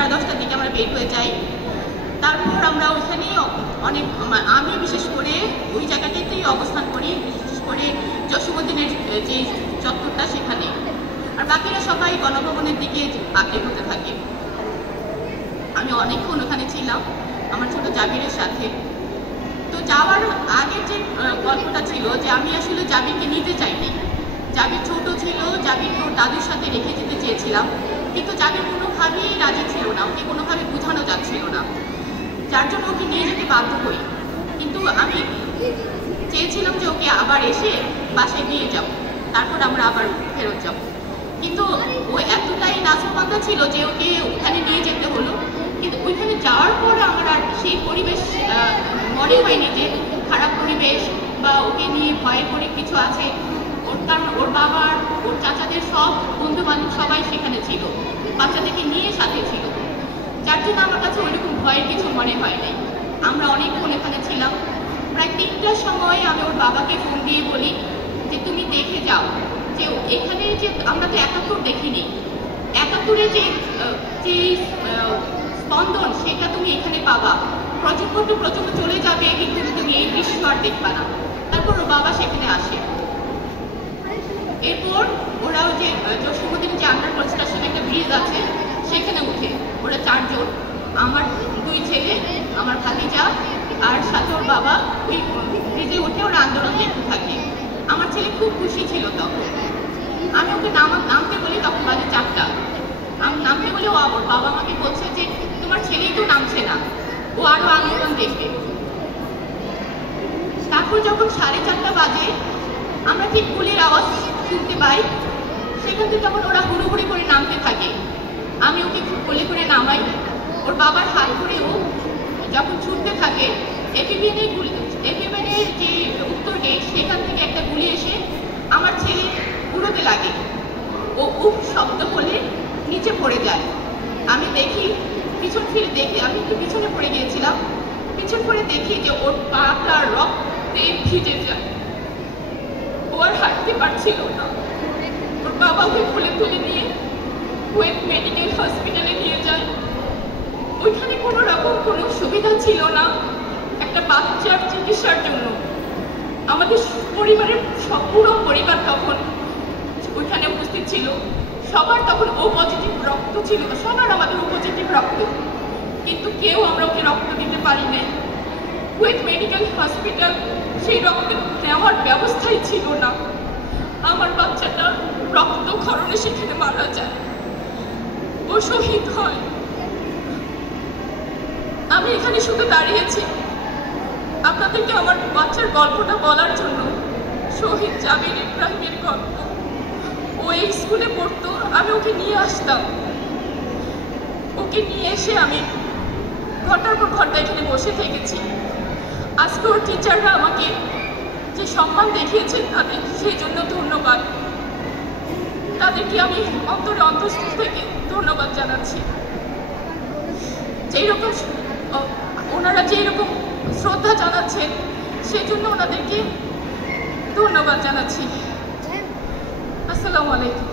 10:30টার দিকে আমরা বের হয়ে যাই। তারপর আমরা ওইখানে অনেক আমি বিশেষ করে ওই জায়গাটাতেই অবস্থান করি, বিশেষ করে জসীমউদ্দিনের যে চত্বরটা সেখানে, আর বাকিরা সবাই গণভবনের দিকে এগোতে থাকে। আমি অনেকক্ষণ ওখানে ছিলাম আমার ছোট জাবিরের সাথে। তো যাওয়ার আগের যে গল্পটা ছিল যে আমি আসলে জাবিরকে নিতে চাইনি। জাবির ছোট ছিল, জাবিরকে ওর দাদুর সাথে রেখে যেতে চেয়েছিলাম, কিন্তু জাবির কোনোভাবেই রাজি ছিল না, ওকে কোনোভাবে বোঝানো যাচ্ছিল না, যার জন্য ওকে নিয়ে যেতে বাধ্য করি। কিন্তু আমি চেয়েছিলাম যে ওকে আবার এসে বাসায় নিয়ে যাব, তারপর আমরা আবার ফেরত যাব। কিন্তু ও এতটাই নাছোড়বান্দা ছিল যে ওকে ওখানে নিয়ে যেতে হলো। কিন্তু ওইখানে যাওয়ার পর আমার আর সেই পরিবেশ মনে হয়নি যে খারাপ পরিবেশ বা ওকে নিয়ে ভয় করে কিছু আছে। কারণ ওর বাবার, ওর চাচাদের সব বন্ধু বান্ধব সবাই সেখানে ছিল, বাচ্চাদেরকে নিয়ে সাথে ছিল, যার জন্য আমার কাছে ওইরকম ভয়ের কিছু মনে হয় নাই। আমরা অনেকক্ষণ এখানে ছিলাম। প্রায় 3টার সময় আমি ওর বাবাকে ফোন দিয়ে বলি যে তুমি দেখে যাও যে এখানে যে আমরা তো 71 দেখিনি, 71-এ যে স্পন্দন সেটা তুমি এখানে পাবা। প্রজন্ম চলে যাবে, কিন্তু তুমি এই দৃশ্য আর দেখবা না। তারপর ওর বাবা সেখানে আসে। এরপর ওরা ওই যে জসীমউদ্দিন যে আন্ডার কনস্ট্রাকশন একটা ব্রিজ আছে সেখানে উঠে ওরা 4 জন, আমার 2 ছেলে, আমার ভাতিজা আর সাথে ওর বাবা, ওই ব্রিজে উঠে ওরা আন্দোলন দেখতে থাকে। আমার ছেলে খুব খুশি ছিল তখন। আমি ওকে নামতে বলি, তখন বাজে 4টা। আমি নামতে বলে ওর বাবা আমাকে বলছে যে তোমার ছেলেই তো নামছে না, ও আরো আন্দোলন দেখবে। তারপর যখন 4:30 বাজে আমরা ঠিক গুলির আওয়াজ শুনতে পাই, সেখান থেকে তখন ওরা হুড়োহুড়ি করে নামতে থাকে। আমি ওকে কোলে করে নামাই, ওর বাবার হাত ধরে ও যখন ছুটতে থাকে, এপিবিএনের যে উত্তর গেট সেখান থেকে একটা গুলি এসে আমার ছেলে উড়োতে লাগে। ও উফ শব্দ বলে নিচে পড়ে যায়। আমি দেখি, পিছন ফিরে দেখি, আমি একটু পিছনে পড়ে গিয়েছিলাম, পিছন করে দেখি যে ওর পাটা রক্তে ভিজে যায়, ও আর হাঁটতে পারছিল না। ওর বাবা ওকে খুলে তুলে নিয়ে কুয়েত মেডিকেল হসপিটালে নিয়ে যায়। ওইখানে কোনো রকম কোনো সুবিধা ছিল না একটা বাচ্চার চিকিৎসার জন্য। আমাদের পরিবারের পুরো পরিবার তখন ওইখানে উপস্থিত ছিল। সবার তখন ও পজিটিভ রক্ত ছিল, সবার আমাদের ও পজিটিভ রক্ত, কিন্তু কেউ আমরা ওকে রক্ত দিতে পারি নাই। কুয়েত মেডিকেল হসপিটাল সেই রক্ত নেওয়ার ব্যবস্থাই ছিল না। আমার বাচ্চাটা রক্তক্ষরণে সেখানে মারা যায়, ও শহীদ হয়। আমি এখানে শুধু দাঁড়িয়েছি আপনাদেরকে আমার বাচ্চার গল্পটা বলার জন্য। শহীদ জাবির ইব্রাহিমের গল্প। ও এই স্কুলে পড়তো, আমি ওকে নিয়ে আসতাম। ওকে নিয়ে এসে আমি ঘন্টার পর ঘন্টা এখানে বসে থেকেছি। আজকে ওর টিচাররা আমাকে যে সম্মান দেখিয়েছেন তাদের সেই জন্য ধন্যবাদ। তাদেরকে আমি অন্তঃস্থল থেকে ধন্যবাদ জানাচ্ছি। যেই রকম ওনারা যেই রকম শ্রদ্ধা জানাচ্ছেন সেই জন্য ওনাদেরকে ধন্যবাদ জানাচ্ছি। আসসালামু আলাইকুম।